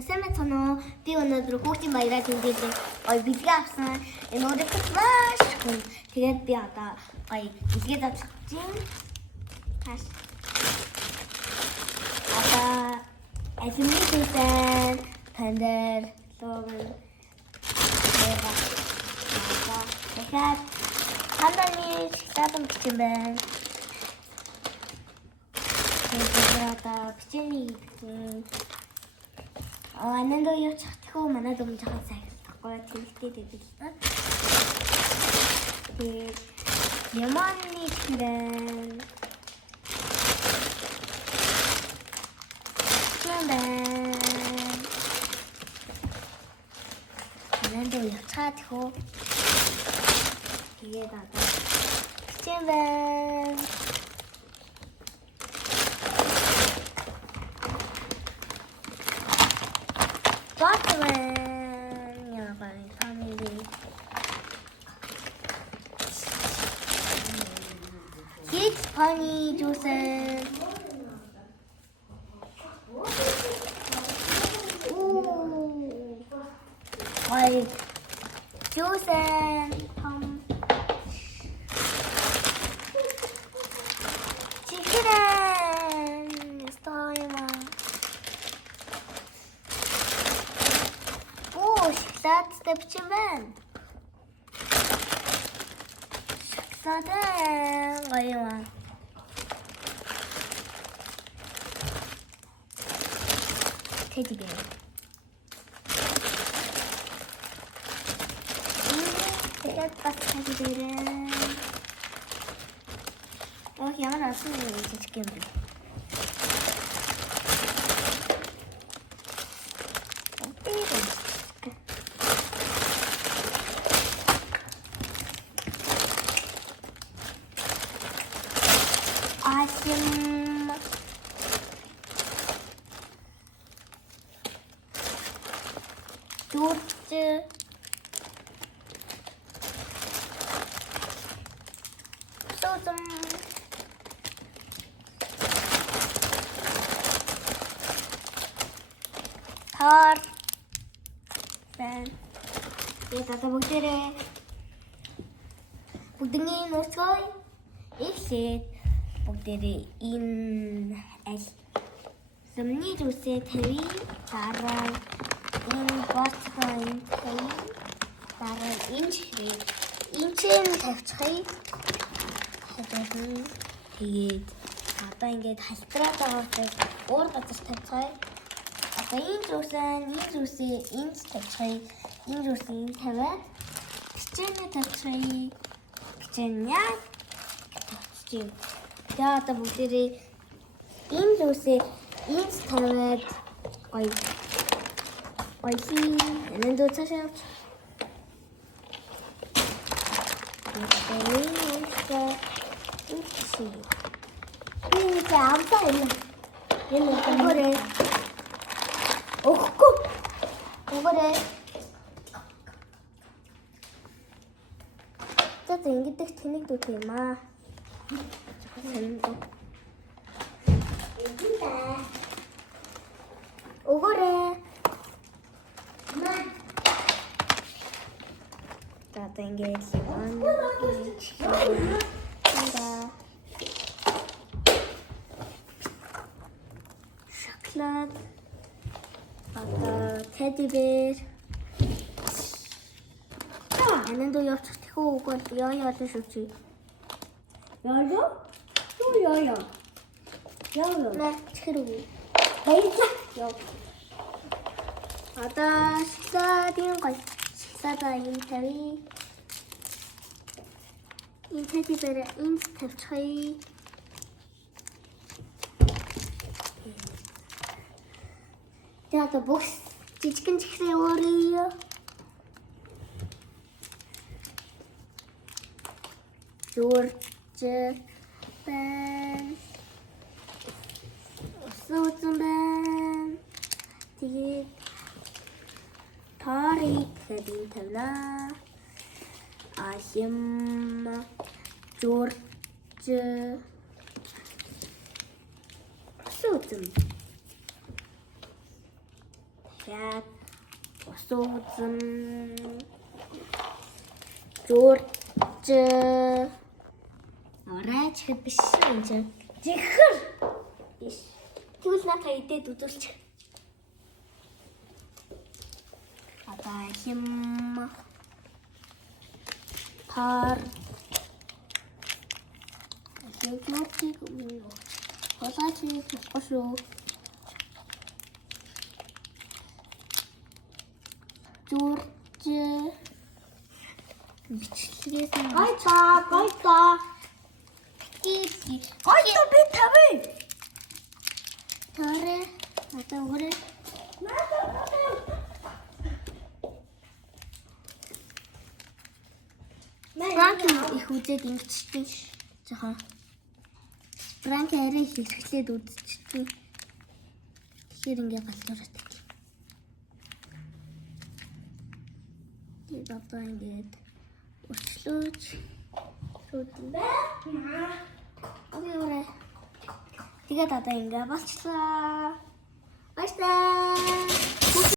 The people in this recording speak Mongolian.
Сайн байна. Би өнөөдөр хүүхдийн баяраар тэмдэглэн гоё бэлгээ авсан. Энэ өөрөөр маш хүн. Тэгээд би одоо гоё бэлгээ авчих чинь. Хаш. Одоо алимны төсөн тандер логон. Тэгээд ханданы шоколадын бичин байна. Тэгээд одоо бичээний анандо явчихгүй манай дом жоохон сайхлахгүй тэлтэй байдаг л та. Тэгээд яманы гэрэн анандо явчихгүй. Тэгээд одоо бичэн байна. Kids Pony juices. Ooh. Like juices. Chicken. Шоколад степчин байна. Шоколад гоё юм. Teddy bear. Тэгээд бас teddy bear. Ямар асан жижиг юм бэ? Awesome. George. Thor. Then. Yes, that's a book today. Putting in the sky. Is it? Бүгдээрээ энэ аль замны зүсээ тавь дараа энэ боцгоо тавь дараа энэ ширээ энэ чин тавьчихъя. Тэгээд одоо ингээд халтраад байгаатай өөр газар тавьчихъя. Одоо энэ зүсээ энд тавьчихъя. Энэ зүсээ энд тавиад бичээний тавьчихъя. Бичээний яа тавьчих. За одоо бүгдээрээ энэ зүйлсээ энд тавиад гоё энэ дөө цаашаа явууч. Энэ амтаа энэ өгөөрэй. Өгөөрэй. За ингэдэг тэнэг дүүт юм аа. Өгөөрэй. За ингээд шоколад. Одоо teddy bear. Анандо явчих тэхүү үгүй яа шүү чи. Яа. Нэ чирүү. Яа. Одоо шоколадын гоё. Шоколад юм тавь. Энэ teddy bear энд тавьчихъя. Тэгээд бокс жижигэн чихрээ өөрөё. George Ben Susan Ben тэгээд Тарик гэдэг тавина. Ахим George Susan дахиад ус үзэн жуурч ораач хэд биш юм чинь жихэр биш тэгвэл надад идээд үзүүлчих одоо хим тар жуурчиг холаач болохгүй шүү жуурч бичлэгээс гойта гойта би тавь таарэ одоо өгөрэй Франк их үзээд ингэчтэй жоохон Франк арай их хэрэглээд үзчихсэн. Тэгэхээр ингээ галзуураад байна. Тэгээд одоо ингээд өрчлөөч. Тэгээд одоо ингээ болчлаа. Баярлалаа.